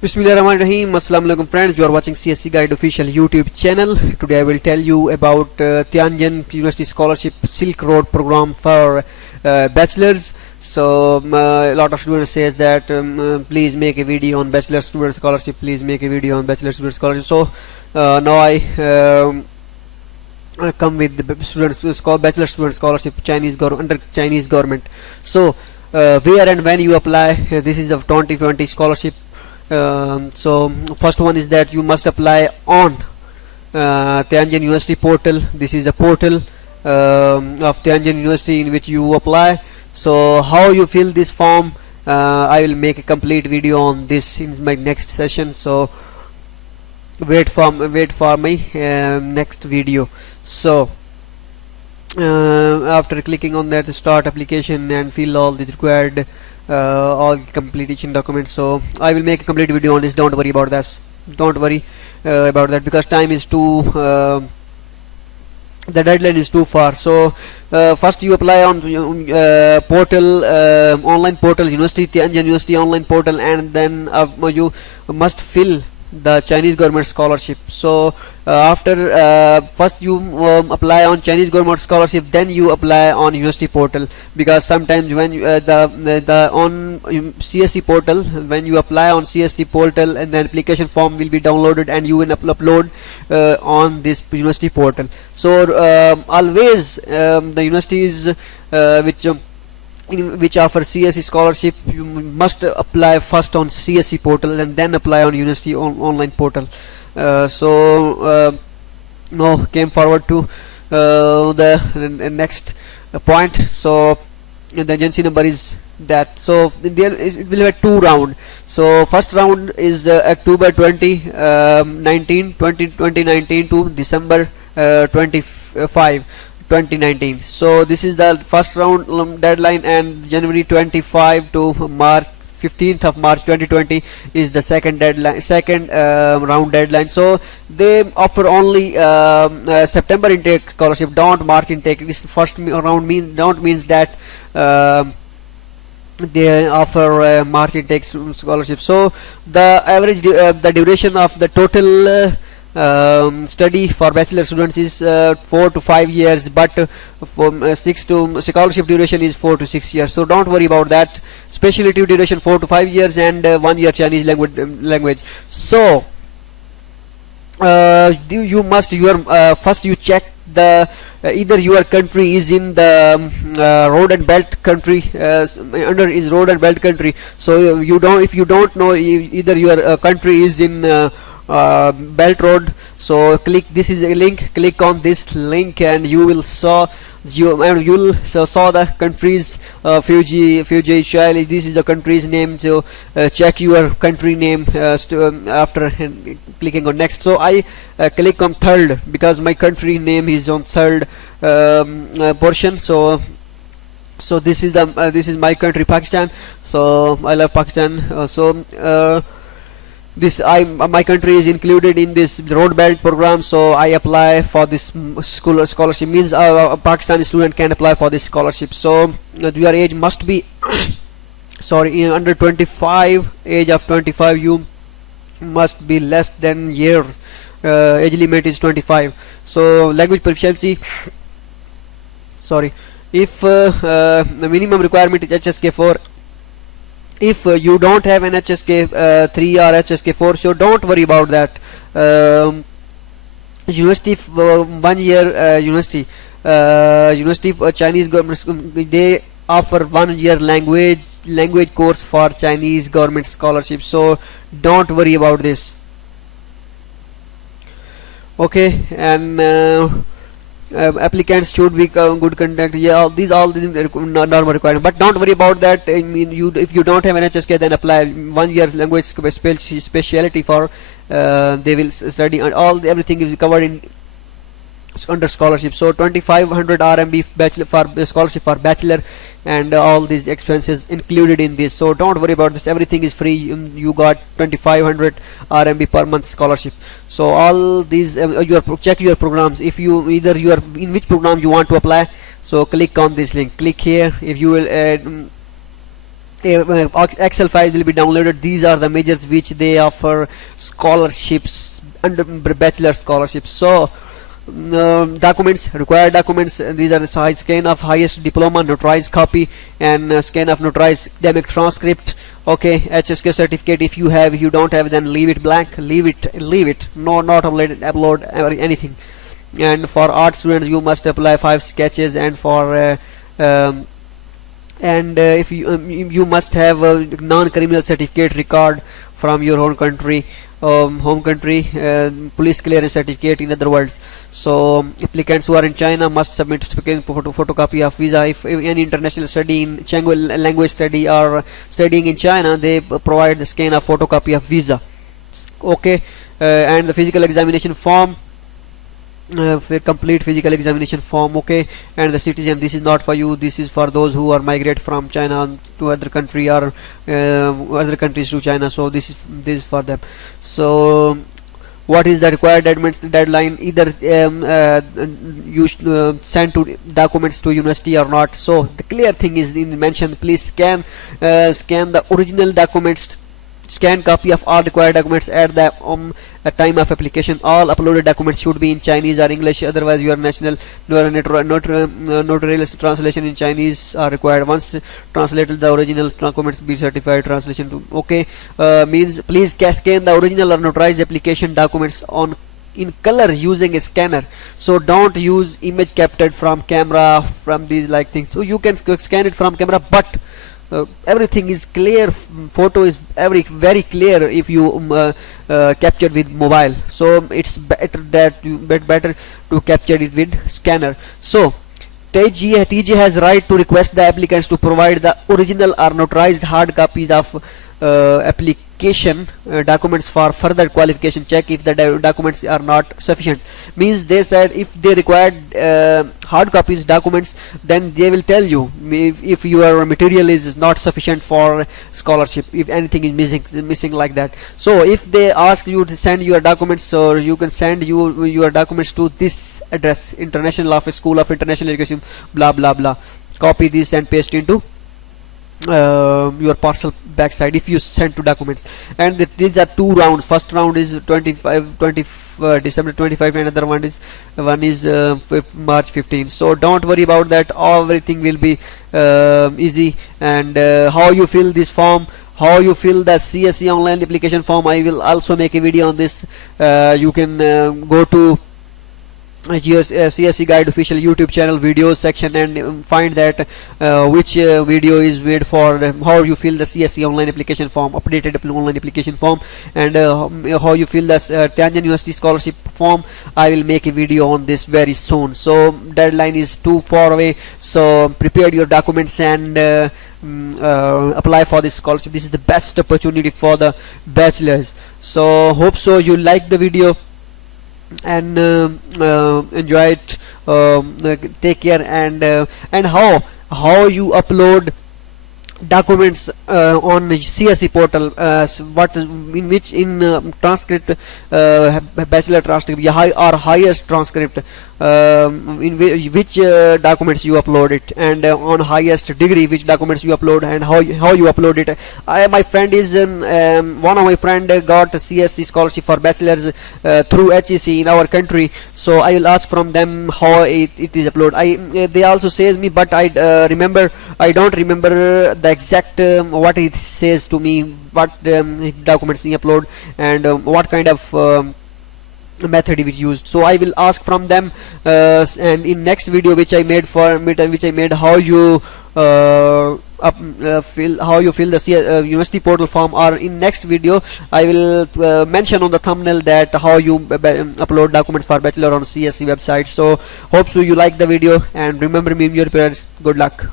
Bismillahirrahmanirrahim. Assalamu alaikum friends, you are watching CSC Guide official YouTube channel. Today I will tell you about Tianjin University Scholarship Silk Road program for bachelors. So a lot of students says that please make a video on bachelor student scholarship, please make a video on bachelor student scholarship. So now I come with the bachelor student scholarship under Chinese government. So where and when you apply, this is a 2020 scholarship. So first one is that you must apply on Tianjin University portal. This is the portal of Tianjin University in which you apply. So how you fill this form, I will make a complete video on this in my next session. So wait for my next video. So after clicking on that, start application and fill all the required all completion documents. So I will make a complete video on this. Don't worry about that. Don't worry about that, because time is too the deadline is too far. So first you apply on portal, online portal, Tianjin University online portal, and then you must fill the Chinese government scholarship. So after first you apply on Chinese government scholarship, then you apply on university portal, because sometimes when you, the on CSC portal, when you apply on CSC portal, and the application form will be downloaded and you will upload on this university portal. So always the universities which offer CSC scholarship, you must apply first on CSC portal and then apply on university online portal. Now came forward to the next point. So the agency number is that. So there it will have two round. So first round is October 2019 to December 25 2019. So this is the first round deadline, and January 25 to March 15th of March 2020 is the second round deadline. So they offer only September intake scholarship, don't March intake. This first round means that they offer March intake scholarship. So the average the duration of the total study for bachelor students is 4 to 5 years, but for scholarship duration is 4 to 6 years. So don't worry about that. Specialty duration 4 to 5 years, and 1 year Chinese language. So you must first you check the either your country is in the road and belt country, under is road and belt country. So if you don't know either your country is in belt road, so this is a link, click on this link and you will saw the countries, Fiji, Chile. This is the country's name. So check your country name after clicking on next. So I click on third, because my country name is on third portion. So this is my country, Pakistan. So I love Pakistan. My country is included in this road belt program, so I apply for this scholarship. Means a Pakistani student can apply for this scholarship. So your age must be under 25. Age of 25, you must be less than year. Age limit is 25. So language proficiency, if the minimum requirement is HSK 4. If you don't have an HSK 3 or HSK 4, so don't worry about that. University 1 year university Chinese government, they offer 1 year language course for Chinese government scholarship. So don't worry about this. Okay, and applicants should be good conduct. Yeah, all these normal requirements, but don't worry about that. I mean, if you don't have an HSK, then apply 1 year language speciality for they will study, and everything is covered in under scholarship. So 2500 RMB bachelor for scholarship for bachelor, and all these expenses included in this. So don't worry about this, everything is free. You got 2500 RMB per month scholarship. So all these check your programs. If you are in which program you want to apply, so click on this link, click here. If you will Excel files will be downloaded. These are the majors which they offer scholarships, under bachelor scholarships. So documents, required documents, these are the scan of highest diploma, notarized copy, and scan of notarized academic transcript. Okay, HSK certificate, if you have, if you don't have, then leave it blank, leave it, no, not upload anything. And for art students, you must apply 5 sketches, and for if you must have a non-criminal certificate record from your home country, police clearance certificate, in other words. So applicants who are in China must submit photocopy of visa. If any international study in language study or studying in China, they provide the scan of photocopy of visa. Okay, and the physical examination form, complete physical examination form. Okay, and the citizen, this is not for you, this is for those who are migrate from China to other country, or other countries to China. So this is for them. So what is the required deadline? Either you send to documents to university or not. So the clear thing is mentioned, please scan the original documents, scan copy of all required documents at the time of application. All uploaded documents should be in Chinese or English, otherwise your national notarial translation in Chinese are required. Once translated, the original documents be certified translation to. Okay, means please scan the original or notarized application documents in color using a scanner. So don't use image captured from camera, from these like things. So you can scan it from camera, but everything is clear, photo is very clear if you capture with mobile. So it's better to capture it with scanner. So TJ has right to request the applicants to provide the original or notarized hard copies of application documents for further qualification check if the documents are not sufficient. Means they said if they required hard copies documents, then they will tell you if your material is not sufficient for scholarship, if anything is missing like that. So if they ask you to send your documents, so you can send your documents to this address, International Office, School of International Education, blah blah blah. Copy this and paste into your parcel backside if you send to documents. And these are 2 rounds. First round is December 25, and another one is March 15. So don't worry about that, everything will be easy. And how you fill this form, how you fill the CSC online application form, I will also make a video on this. You can go to CSC Guide official YouTube channel videos section and find that which video is made for how you fill the CSC online application form, updated online application form, and how you fill the Tianjin University scholarship form. I will make a video on this very soon. So deadline is too far away, so prepare your documents and apply for this scholarship. This is the best opportunity for the bachelors. So hope so you like the video and enjoy it. Take care. And how you upload documents on CSC portal, what in which transcript, bachelor transcript or highest transcript, in which documents you upload it, and on highest degree which documents you upload, and how you upload it. My friend is one of my friend got a CSC scholarship for bachelors through HEC in our country. So I will ask from them how it is uploaded. They also says me, but I don't remember the exact what it says to me, what documents he upload, and what kind of method which used. So I will ask from them, and in next video which I made how you fill the university portal form, or in next video I will mention on the thumbnail that how you upload documents for bachelor on CSC website. So hope so you like the video, and remember me in your prayers. Good luck.